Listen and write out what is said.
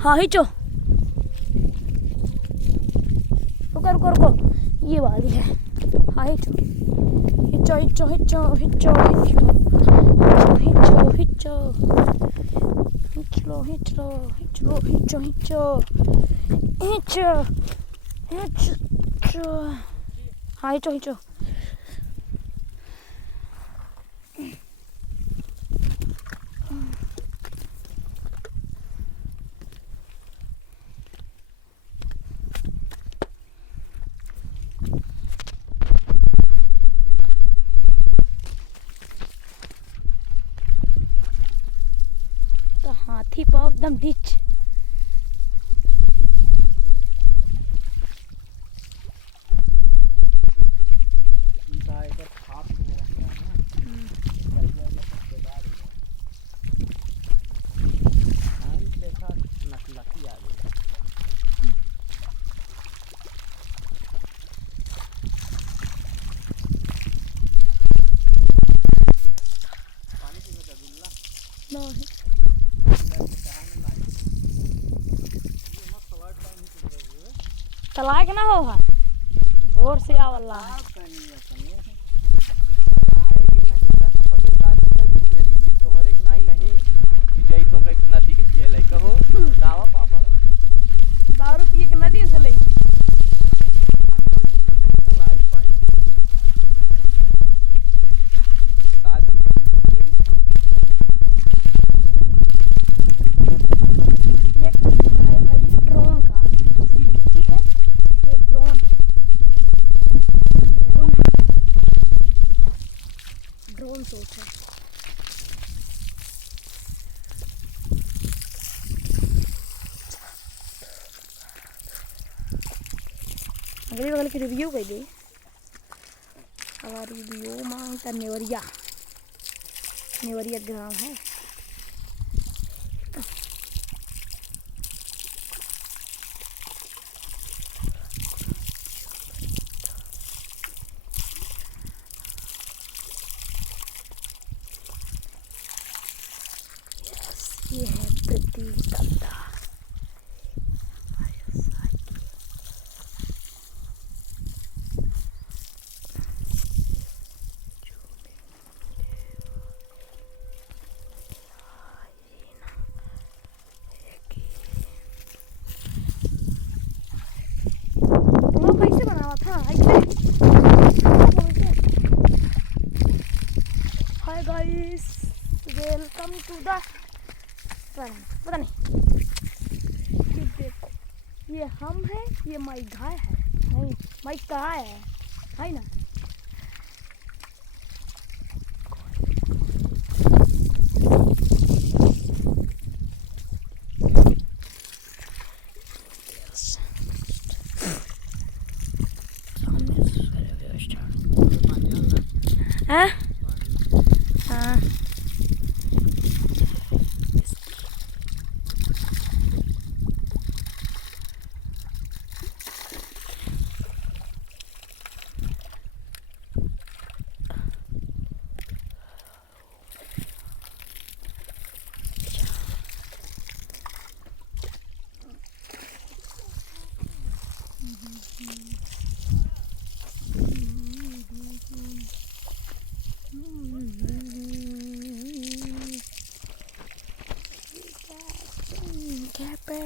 हाँ हिचो, रुको रुको रुको, ये वाली है। हाँ हिचो हिचो हिचो हिचो हिचो हिचो हिचो हिचो हिचो हिचो हिचो हिचो हिचो हिचो। हाँ हिचो हिचो। तो हाथी पाव एकदम नीच। तलाक ना हो है घोर से आवला दारू पिए के नदी से ले अगली बगल की रिव्यू कर दी। हमारी रिव्यू मांगता नेवरिया नेवरिया ग्राम है। ये है पृथ्वी तत्ता। कैसे बनावा था ऐसे? Hi guys, welcome to the पता नहीं। ये देखो, ये हम है, ये माई गाय है, नहीं माई गाय है ना। हाँ हाँ क्या पे